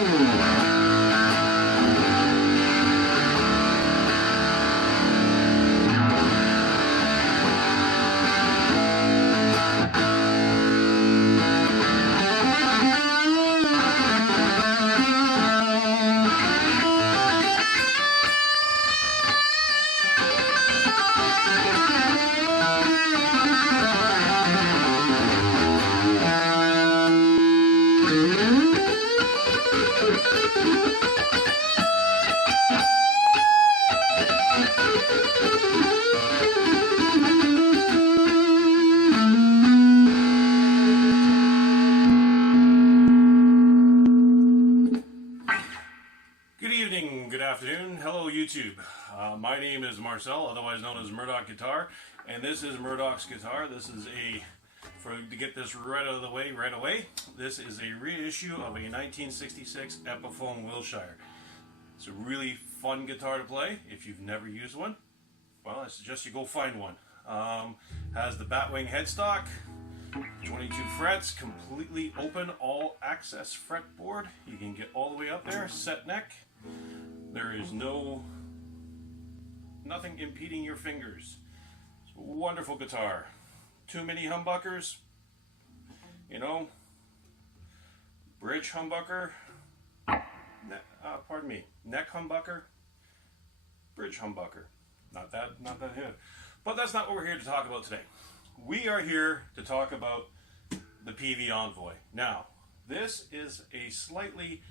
Good afternoon. Hello YouTube. My name is Marcel, otherwise known as Murdoch Guitar, and this is Murdoch's guitar. This is to get this right out of the way right away, this is a reissue of a 1966 Epiphone Wilshire. It's a really fun guitar to play. If you've never used one, well, I suggest you go find one. Has the batwing headstock, 22 frets, completely open all access fretboard. You can get all the way up there, set neck. There is nothing impeding your fingers. It's a wonderful guitar. 2 mini humbuckers, you know, bridge humbucker, neck humbucker, bridge humbucker. Not that good. But that's not what we're here to talk about today. We are here to talk about the Peavey Envoy. Now, this is a slightly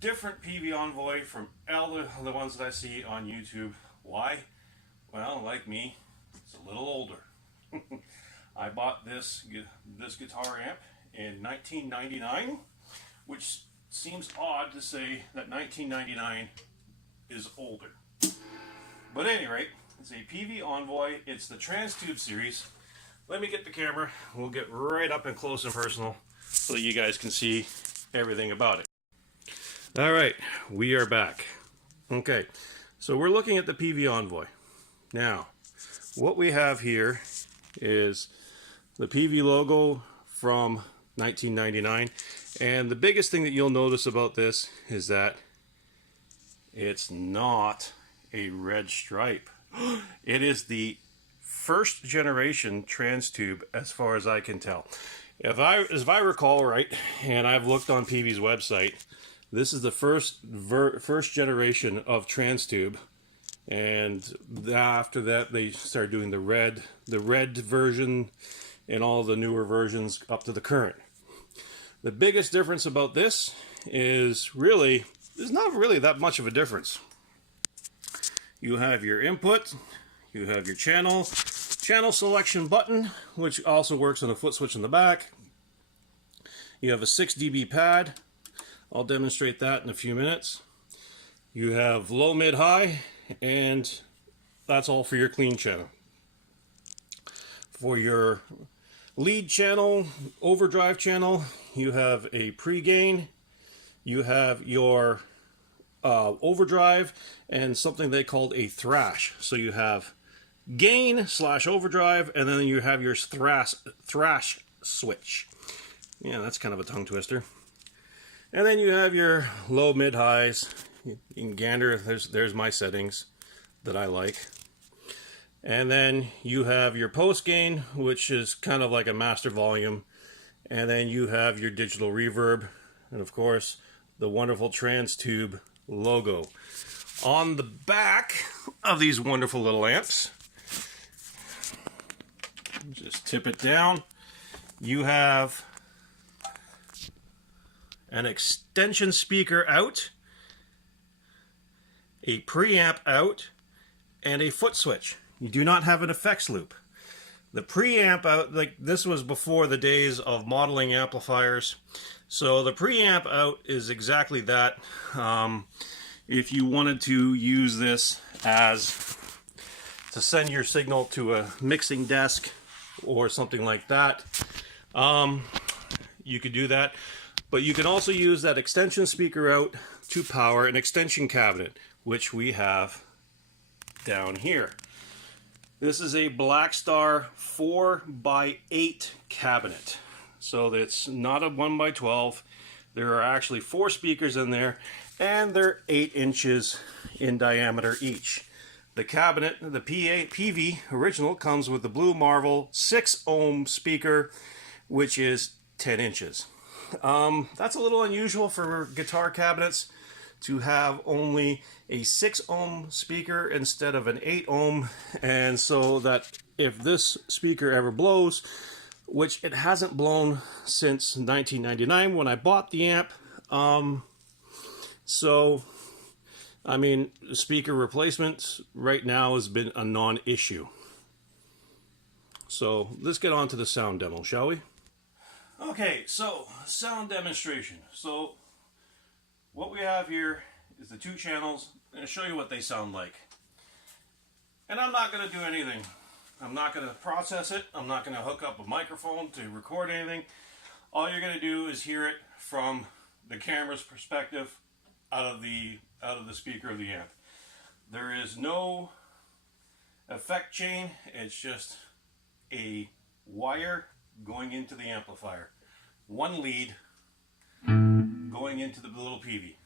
different Peavey Envoy from all the ones that I see on YouTube. Why? Well, like me, it's a little older. I bought this guitar amp in 1999, which seems odd to say that 1999 is older. But at any rate, it's a Peavey Envoy. It's the Transtube series. Let me get the camera. We'll get right up and close and personal so that you guys can see everything about it. All right, we are back. Okay, so we're looking at the Peavey Envoy. Now, what we have here is the Peavey logo from 1999, and the biggest thing that you'll notice about this is that it's not a red stripe. It is the first generation Transtube, as far as I can tell. If I recall right, and I've looked on Peavey's website, this is the first generation of Transtube, and after that they started doing the red version and all the newer versions up to the current. The biggest difference about this is there's not really that much of a difference. You have your input, you have your channel selection button, which also works on a foot switch in the back. You have a 6 dB pad. I'll demonstrate that in a few minutes. You have low, mid, high, and that's all for your clean channel. For your lead channel, overdrive channel, you have a pre-gain, you have your overdrive, and something they called a thrash. So you have gain / overdrive, and then you have your thrash switch. Yeah, that's kind of a tongue twister. And then you have your low, mid, highs. You can gander, there's my settings that I like. And then you have your post gain, which is kind of like a master volume. And then you have your digital reverb. And of course, the wonderful Transtube logo. On the back of these wonderful little amps, just tip it down, you have an extension speaker out, a preamp out, and a foot switch. You do not have an effects loop. The preamp out, like this was before the days of modeling amplifiers, so the preamp out is exactly that. If you wanted to use this to send your signal to a mixing desk or something like that, you could do that. But you can also use that extension speaker out to power an extension cabinet, which we have down here. This is a Blackstar 4x8 cabinet. So it's not a 1x12. There are actually 4 speakers in there, and they're 8 inches in diameter each. The cabinet, the Peavey original, comes with the Blue Marvel 6 ohm speaker, which is 10 inches. That's a little unusual for guitar cabinets to have only a 6 ohm speaker instead of an 8 ohm, and so that if this speaker ever blows, which it hasn't blown since 1999 when I bought the amp, so I mean, speaker replacements right now has been a non-issue. So let's get on to the sound demo, shall we? Okay, so sound demonstration. So what we have here is the 2 channels. I'm going to show you what they sound like. And I'm not going to do anything. I'm not going to process it. I'm not going to hook up a microphone to record anything. All you're going to do is hear it from the camera's perspective out of the speaker of the amp. There is no effect chain. It's just a wire going into the amplifier. 1 lead going into the little Peavey.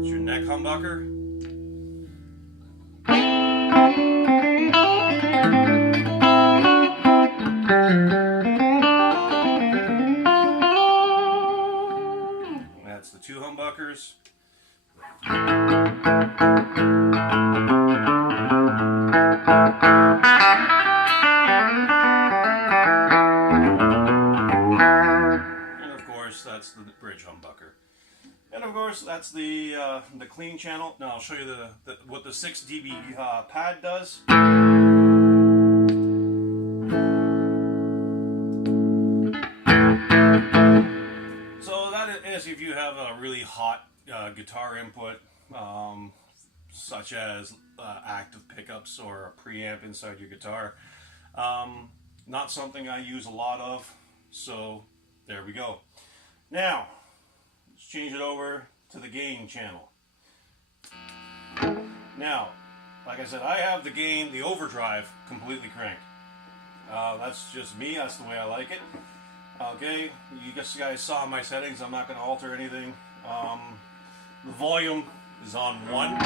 It's your neck humbucker. That's the 2 humbuckers. And of course, that's the bridge humbucker. And of course, that's the clean channel. Now I'll show you what the 6 dB pad does. So that is if you have a really hot guitar input, such as active pickups or a preamp inside your guitar. Not something I use a lot of, so there we go. Now, let's change it over to the gain channel. Now, like I said, I have the gain, the overdrive, completely cranked. That's just me, that's the way I like it. Okay, you guys saw my settings, I'm not going to alter anything. The volume is on 1.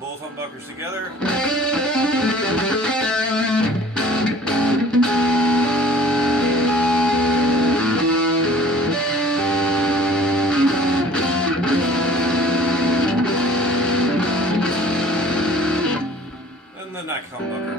Both humbuckers together. And the neck humbucker.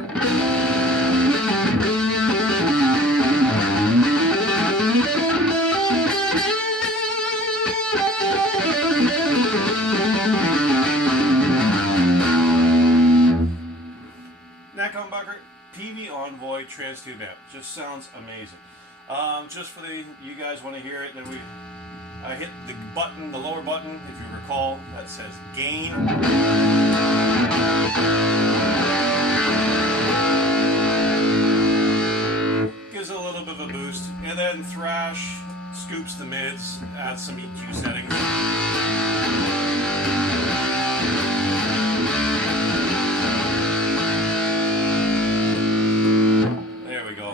Neck humbucker, Peavey Envoy Transtube amp. Just sounds amazing. Just for you guys want to hear it, then I hit the button, the lower button, if you recall, that says gain. Gives it a little bit of a boost, and then thrash scoops the mids, adds some EQ settings. There we go.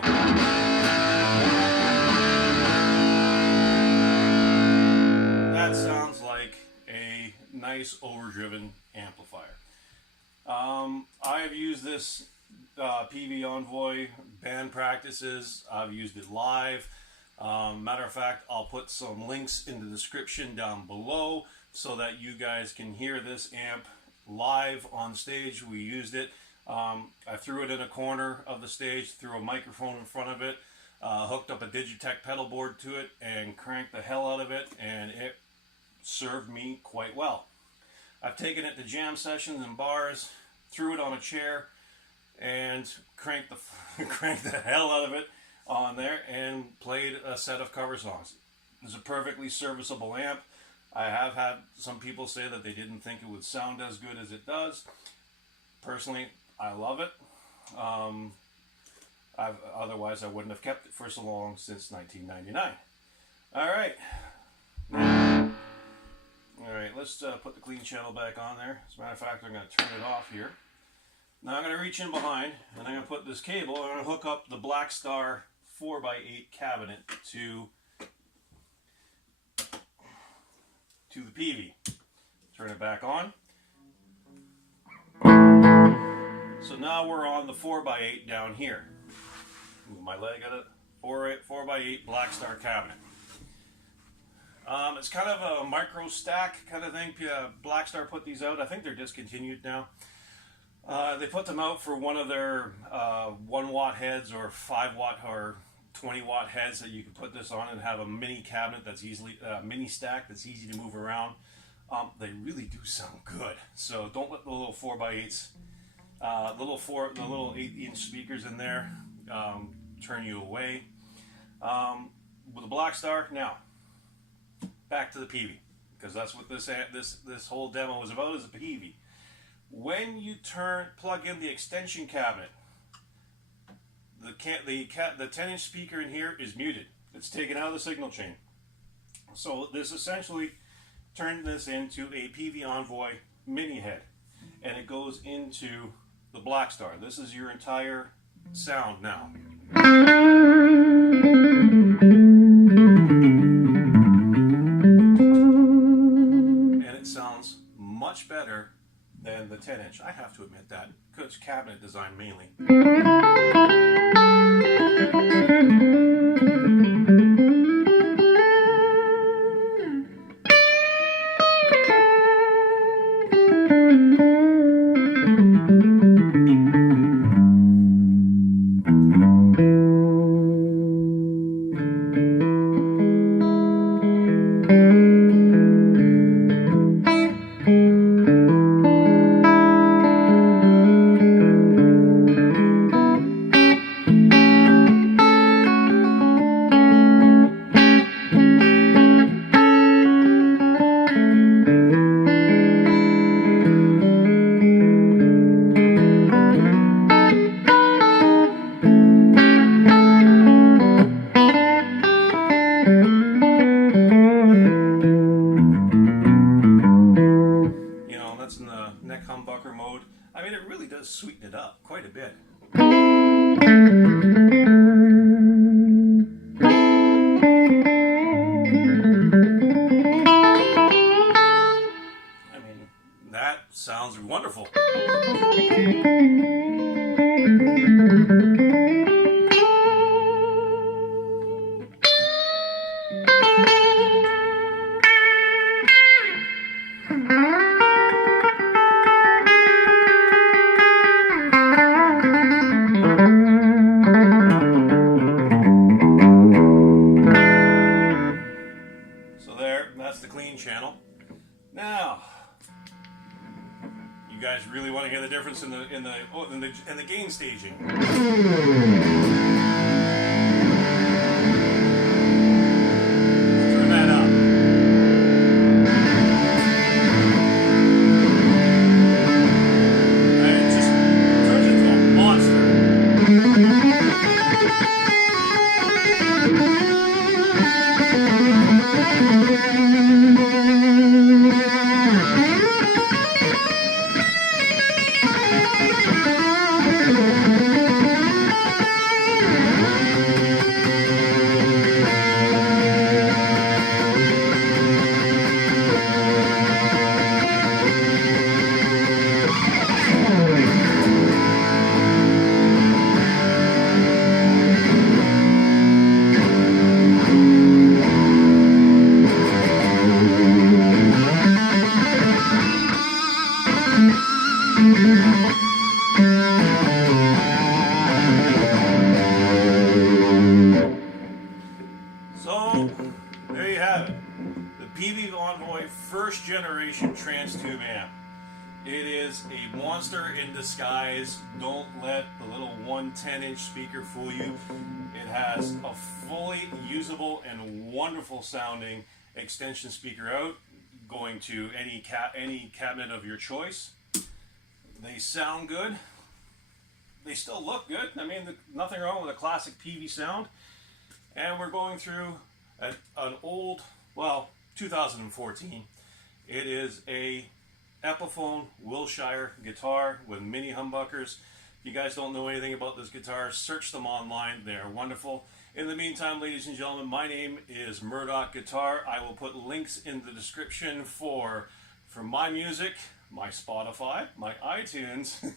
That sounds like a nice overdriven amplifier. I've used this Peavey Envoy band practices. I've used it live. Matter of fact, I'll put some links in the description down below so that you guys can hear this amp live on stage. We used it. I threw it in a corner of the stage, threw a microphone in front of it, hooked up a Digitech pedal board to it, and cranked the hell out of it, and it served me quite well. I've taken it to jam sessions and bars, threw it on a chair, and cranked the hell out of it on there, and played a set of cover songs. It's a perfectly serviceable amp. I have had some people say that they didn't think it would sound as good as it does. Personally, I love it. Otherwise, I wouldn't have kept it for so long, since 1999. All right, let's put the clean channel back on there. As a matter of fact, I'm going to turn it off here. Now I'm going to reach in behind, and I'm going to put this cable, I'm going to hook up the Blackstar 4x8 cabinet to the Peavey. Turn it back on. So now we're on the 4x8 down here. Move my leg at it. 4x8 Blackstar cabinet. It's kind of a micro stack kind of thing. Blackstar put these out. I think they're discontinued now. They put them out for one of their 1 watt heads or 5 watt or 20 watt heads that you can put this on and have a mini cabinet that's easily mini stack that's easy to move around. They really do sound good. So don't let the little 4x8s, the little 8-inch speakers in there turn you away. With the Blackstar, now back to the Peavey, because that's what this whole demo is about, is a Peavey. When you plug in the extension cabinet, the 10-inch speaker in here is muted. It's taken out of the signal chain. So this essentially turned this into a Peavey Envoy mini head, and it goes into the Blackstar. This is your entire sound now. And it sounds much better than the 10-inch. I have to admit that, because cabinet design mainly. humbucker mode. I mean, it really does sweeten it up quite a bit. I mean, that sounds wonderful. That's the clean channel. Now, you guys really want to hear the difference in the gain staging. Turn that up. And it just turns into a monster. First Generation Transtube Amp. It is a monster in disguise. Don't let the little 110-inch speaker fool you. It has a fully usable and wonderful sounding extension speaker out, going to any cabinet of your choice. They sound good. They still look good. I mean, nothing wrong with a classic Peavey sound. And we're going through an old, well, 2014. It is a Epiphone Wilshire guitar with mini humbuckers. If you guys don't know anything about this guitar, search them online. They are wonderful. In the meantime, ladies and gentlemen, my name is Murdoch Guitar. I will put links in the description for my music, my Spotify, my iTunes.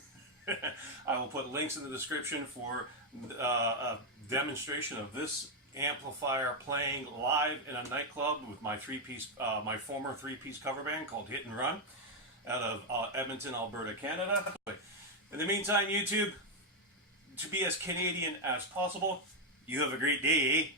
I will put links in the description for a demonstration of this amplifier playing live in a nightclub with my my former three-piece cover band called Hit and Run out of Edmonton, Alberta, Canada. In the meantime, YouTube, to be as Canadian as possible, you have a great day.